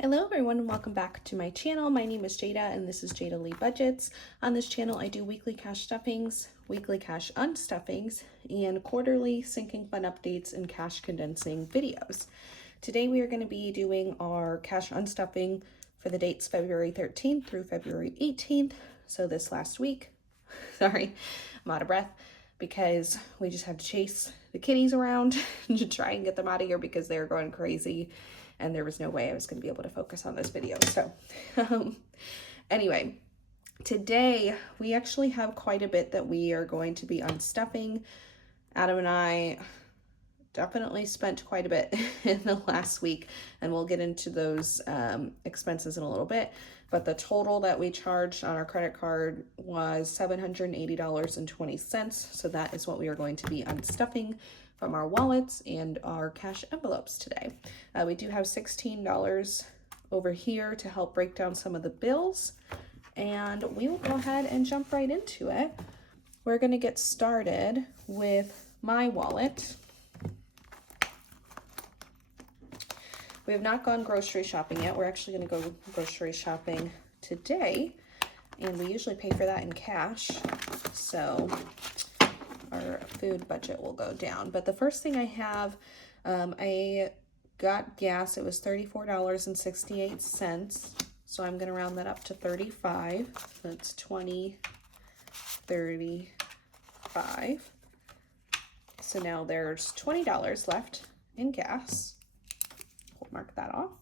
Hello everyone and welcome back to my channel. My name is Jada and this is Jada Lee Budgets. On this channel I do weekly cash stuffings, weekly cash unstuffings, and quarterly sinking fund updates and cash condensing videos. Today we are going to be doing our cash unstuffing for the dates February 13th through February 18th. So this last week, sorry, I'm out of breath because we just had to chase the kitties around to try and get them out of here because they were going crazy. And there was no way I was going to be able to focus on this video. So anyway, today we actually have quite a bit that we are going to be unstuffing. Adam and I definitely spent quite a bit in the last week, and we'll get into those expenses in a little bit. But the total that we charged on our credit card was $780.20. So that is what we are going to be unstuffing from our wallets and our cash envelopes today. We do have $16 over here to help break down some of the bills, and we will go ahead and jump right into it. We're going to get started with my wallet. We have not gone grocery shopping yet. We're actually going to go grocery shopping today, and we usually pay for that in cash, so our food budget will go down. But the first thing I have, I got gas. It was $34.68. So I'm going to round that up to 35. That's 20.35. So now there's $20 left in gas. We'll mark that off.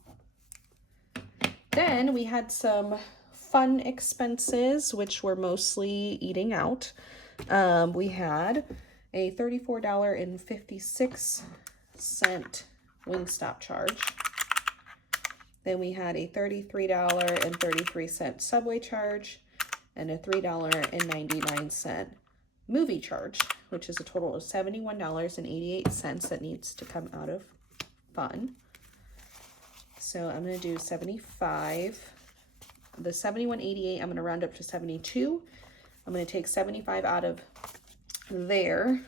Then we had some fun expenses, which were mostly eating out. We had a $34.56 Wingstop charge. Then we had a $33.33 Subway charge and a $3.99 movie charge, which is a total of $71.88 that needs to come out of fun. So I'm going to do 75. The $71.88 I'm going to round up to 72. I'm going to take 75 out of there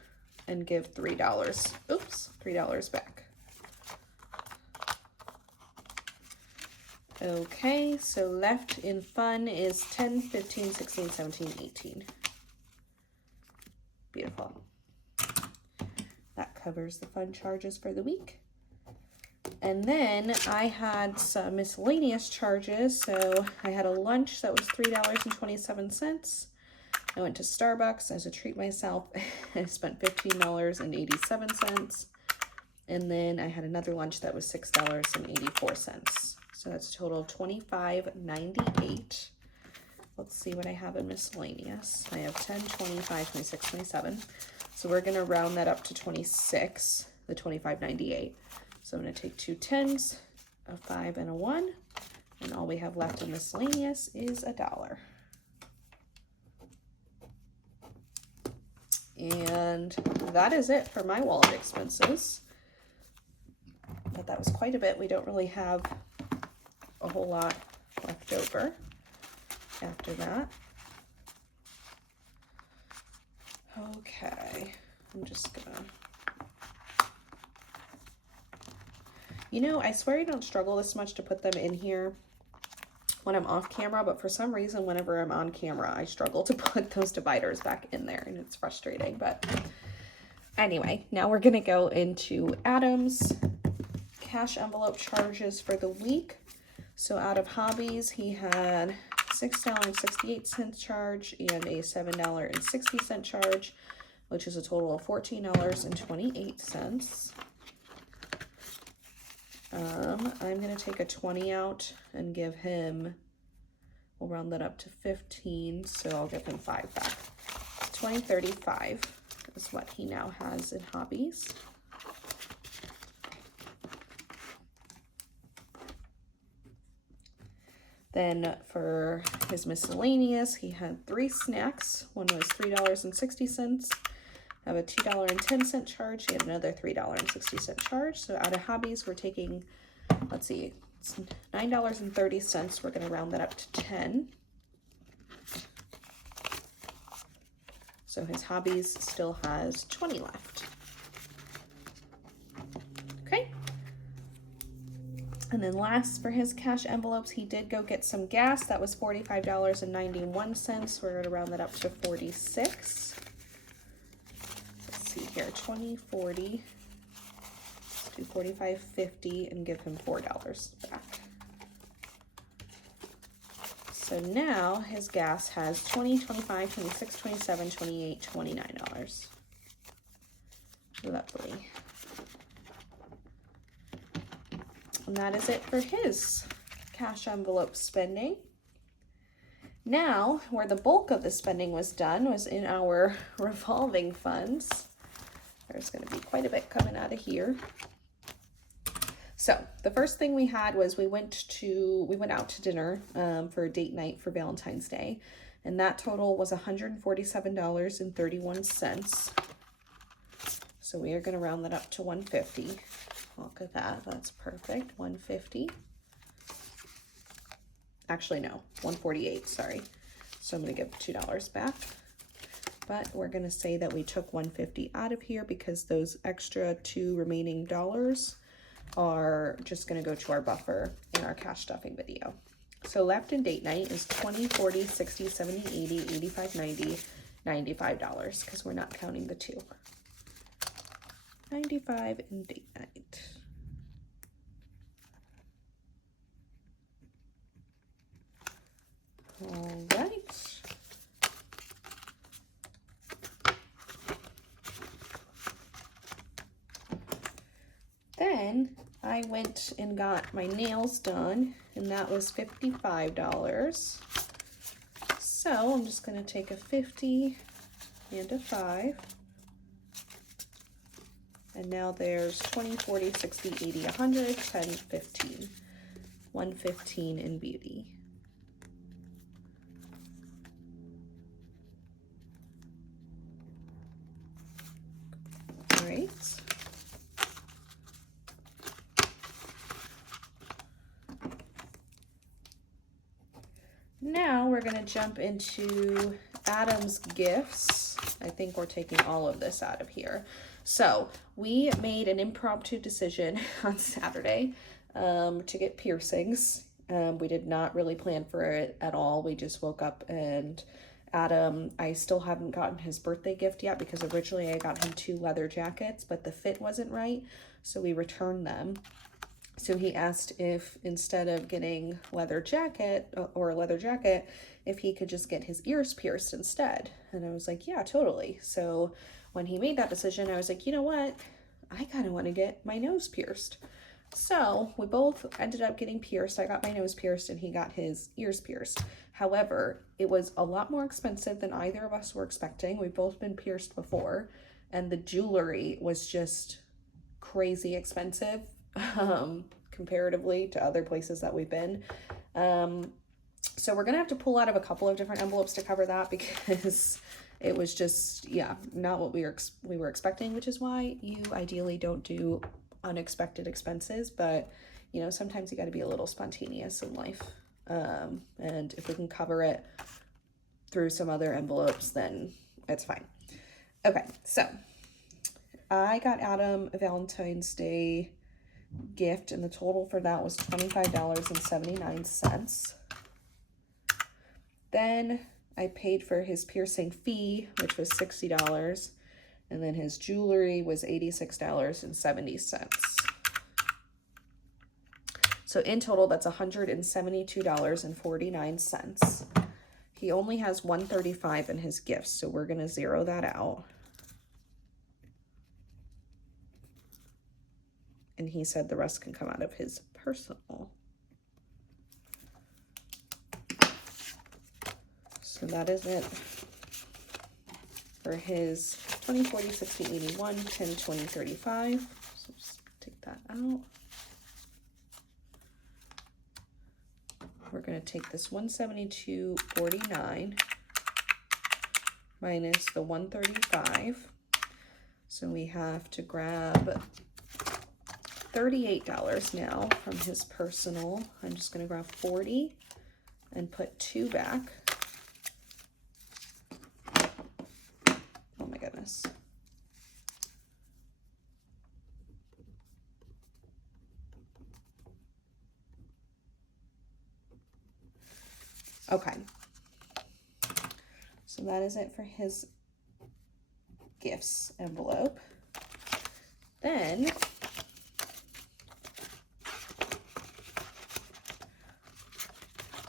and give $3. Oops, $3 back. Okay, so left in fun is 10, 15, 16, 17, 18. Beautiful. That covers the fun charges for the week. And then I had some miscellaneous charges. So I had a lunch that was $3.27. I went to Starbucks as a treat myself. I spent $15.87. And then I had another lunch that was $6.84. So that's a total of $25.98. Let's see what I have in miscellaneous. I have 10, 25, 26, 27. So we're going to round that up to 26, the $25.98. So I'm going to take two 10s, a 5, and a 1. And all we have left in miscellaneous is $1. And that is it for my wallet expenses. But that was quite a bit. We don't really have a whole lot left over after that. Okay, I'm just gonna, I swear I don't struggle this much to put them in here when I'm off camera, but for some reason, whenever I'm on camera, I struggle to put those dividers back in there, and it's frustrating. But anyway, now we're gonna go into Adam's cash envelope charges for the week. So out of hobbies, he had $6.68 charge and a $7.60 charge, which is a total of $14.28. I'm going to take a 20 out and give him, we'll round that up to 15, so I'll give him 5 back. $20.35 is what he now has in hobbies. Then for his miscellaneous, he had 3 snacks. One was $3.60. I have a $2.10 charge. He had another $3.60 charge. So out of hobbies, we're taking, let's see, it's $9.30. We're going to round that up to 10. So his hobbies still has 20 left. Okay. And then last for his cash envelopes, he did go get some gas. That was $45.91. We're gonna round that up to 46. Let's see here, 20, 40. Let's do 45.50 and give him $4 back. So now his gas has $20, $25, $26, $27, $28, $29. Lovely. And that is it for his cash envelope spending. Now, where the bulk of the spending was done was in our revolving funds. There's going to be quite a bit coming out of here. So the first thing we had was we went out to dinner for a date night for Valentine's Day, and that total was $147.31. So we are going to round that up to 150. Look at that, that's perfect. 150. Actually, no, 148, sorry. So I'm going to give $2 back. But we're going to say that we took 150 out of here because those extra 2 remaining dollars are just going to go to our buffer in our cash stuffing video. So left in date night is $20, $40, $60, $70, $80, $85, $90, $95 because we're not counting the 2. 95 in date night. All right. Then I went and got my nails done, and that was $55. So I'm just going to take a 50 and a 5. And now there's 20, 40, 60, 80, 100, 10, 15. 115 in beauty. All right. Now we're going to jump into Adam's gifts. I think we're taking all of this out of here. So we made an impromptu decision on Saturday to get piercings. We did not really plan for it at all. We just woke up and Adam, I still haven't gotten his birthday gift yet because originally I got him 2 leather jackets, but the fit wasn't right. So we returned them. So he asked if instead of getting leather jacket, if he could just get his ears pierced instead. And I was like, yeah, totally. So when he made that decision, I was like, you know what? I kind of want to get my nose pierced. So we both ended up getting pierced. I got my nose pierced and he got his ears pierced. However, it was a lot more expensive than either of us were expecting. We've both been pierced before, and the jewelry was just crazy expensive comparatively to other places that we've been. So we're gonna have to pull out of a couple of different envelopes to cover that because it was just, yeah, not what we were expecting, which is why you ideally don't do unexpected expenses, but you know, sometimes you got to be a little spontaneous in life. And if we can cover it through some other envelopes, then it's fine. Okay, so I got Adam a Valentine's Day gift, and the total for that was $25.79. Then I paid for his piercing fee, which was $60, and then his jewelry was $86.70. So in total, that's $172.49. He only has $135 in his gifts, so we're gonna zero that out. And he said the rest can come out of his personal. So that is it for his 20, 40, 60, 81, 10, 20, 35. So just take that out. We're going to take this 172.49 minus the 135. So we have to grab $38 now from his personal. I'm just going to grab 40 and put 2 back. Oh my goodness. Okay. So that is it for his gifts envelope. Then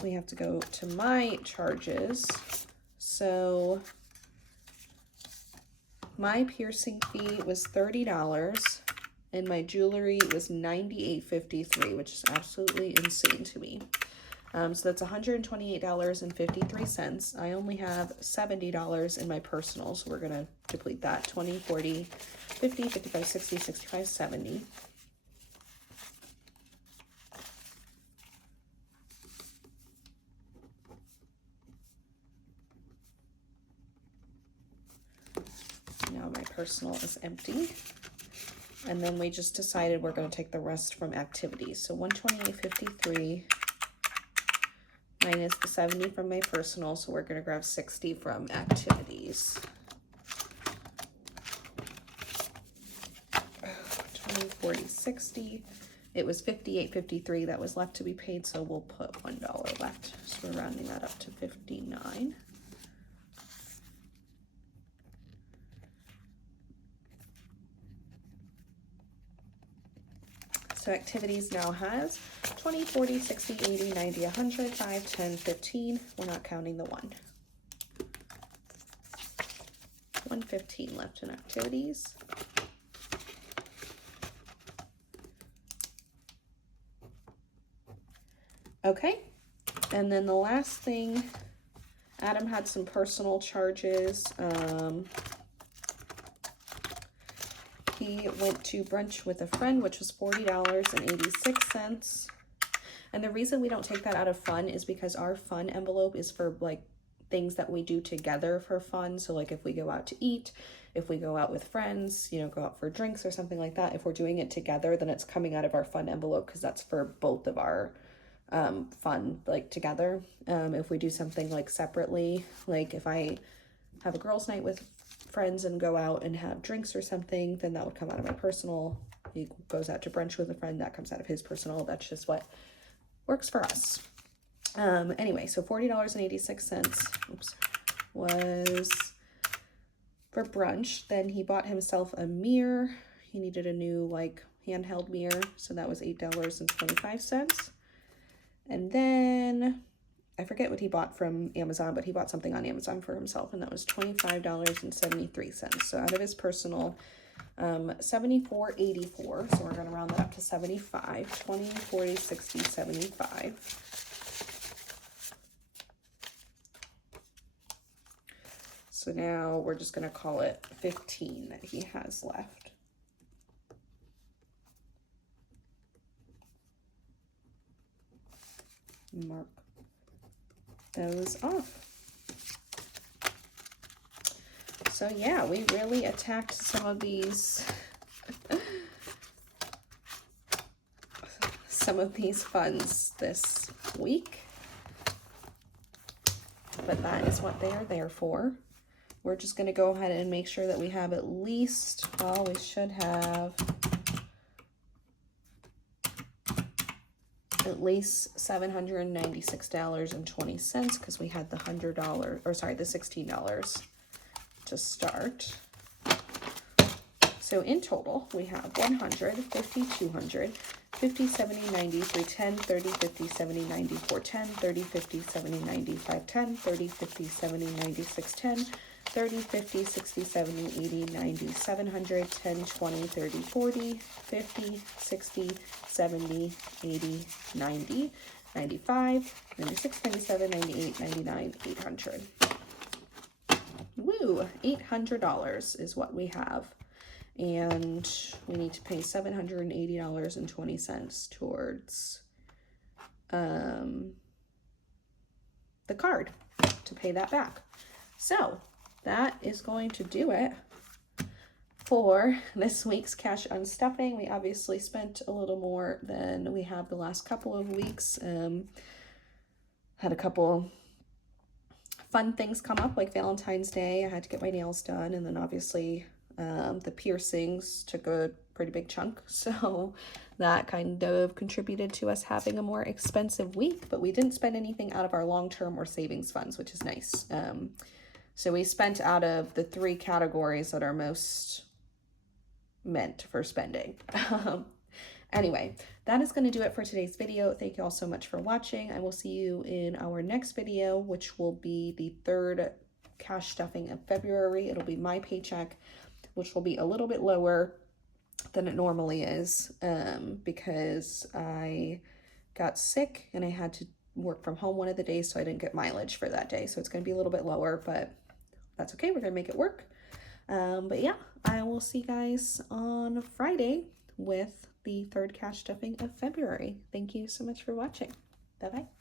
we have to go to my charges. So my piercing fee was $30 and my jewelry was $98.53, which is absolutely insane to me. So that's $128.53. I only have $70 in my personal, so we're gonna deplete that. 20, 40, 50, 55, 60, 65, 70. Now my personal is empty. And then we just decided we're gonna take the rest from activities. So 128.53 minus the 70 from my personal, so we're gonna grab 60 from activities. 20, 40, 60. It was $58.53 that was left to be paid, so we'll put $1 left. So we're rounding that up to 59. So activities now has 20, 40, 60, 80, 90, 100, 5, 10, 15. We're not counting the 1. 115 left in activities. Okay, and then the last thing, Adam had some personal charges. He went to brunch with a friend, which was $40.86. And the reason we don't take that out of fun is because our fun envelope is for like things that we do together for fun. So like if we go out to eat, if we go out with friends, you know, go out for drinks or something like that, if we're doing it together, then it's coming out of our fun envelope because that's for both of our fun, like together. If we do something like separately, like if I have a girls' night with friends and go out and have drinks or something, then that would come out of my personal. He goes out to brunch with a friend, that comes out of his personal. That's just what works for us. Anyway, so $40.86 was for brunch. Then he bought himself a mirror. He needed a new like handheld mirror, so that was $8.25. And then I forget what he bought from Amazon, but he bought something on Amazon for himself, and that was $25.73. So out of his personal, $74.84. So we're going to round that up to 75. 20, 40, 60, 75. So now we're just going to call it 15 that he has left. Mark those off. So yeah, we really attacked some of these funds this week, but that is what they are there for. We're just going to go ahead and make sure that we have at least, well, we should have at least $796.20 because we had the $100, or sorry, the $16 to start. So in total, we have 100, 50, 200, 50, 70, 90, 10, 30, 50, 70, 90, 10, 30, 50, 70, 90, 10, 30, 50, 70, 96, 10, 30, 50, 60, 70, 80, 90, 700, 10, 20, 30, 40, 50, 60, 70, 80, 90, 95, 96, 97, 98, 99, 800. Woo! $800 is what we have. And we need to pay $780.20 towards the card to pay that back. So that is going to do it for this week's Cash Unstuffing. We obviously spent a little more than we have the last couple of weeks. Had a couple fun things come up, like Valentine's Day. I had to get my nails done, and then obviously The piercings took a pretty big chunk, so that kind of contributed to us having a more expensive week, but we didn't spend anything out of our long-term or savings funds, which is nice. So we spent out of the 3 categories that are most meant for spending. Anyway, that is going to do it for today's video. Thank you all so much for watching. I will see you in our next video, which will be the 3rd cash stuffing of February. It'll be my paycheck, which will be a little bit lower than it normally is, because I got sick and I had to work from home one of the days, so I didn't get mileage for that day. So it's going to be a little bit lower, but that's okay. We're going to make it work. But yeah, I will see you guys on Friday with the 3rd cash stuffing of February. Thank you so much for watching. Bye-bye.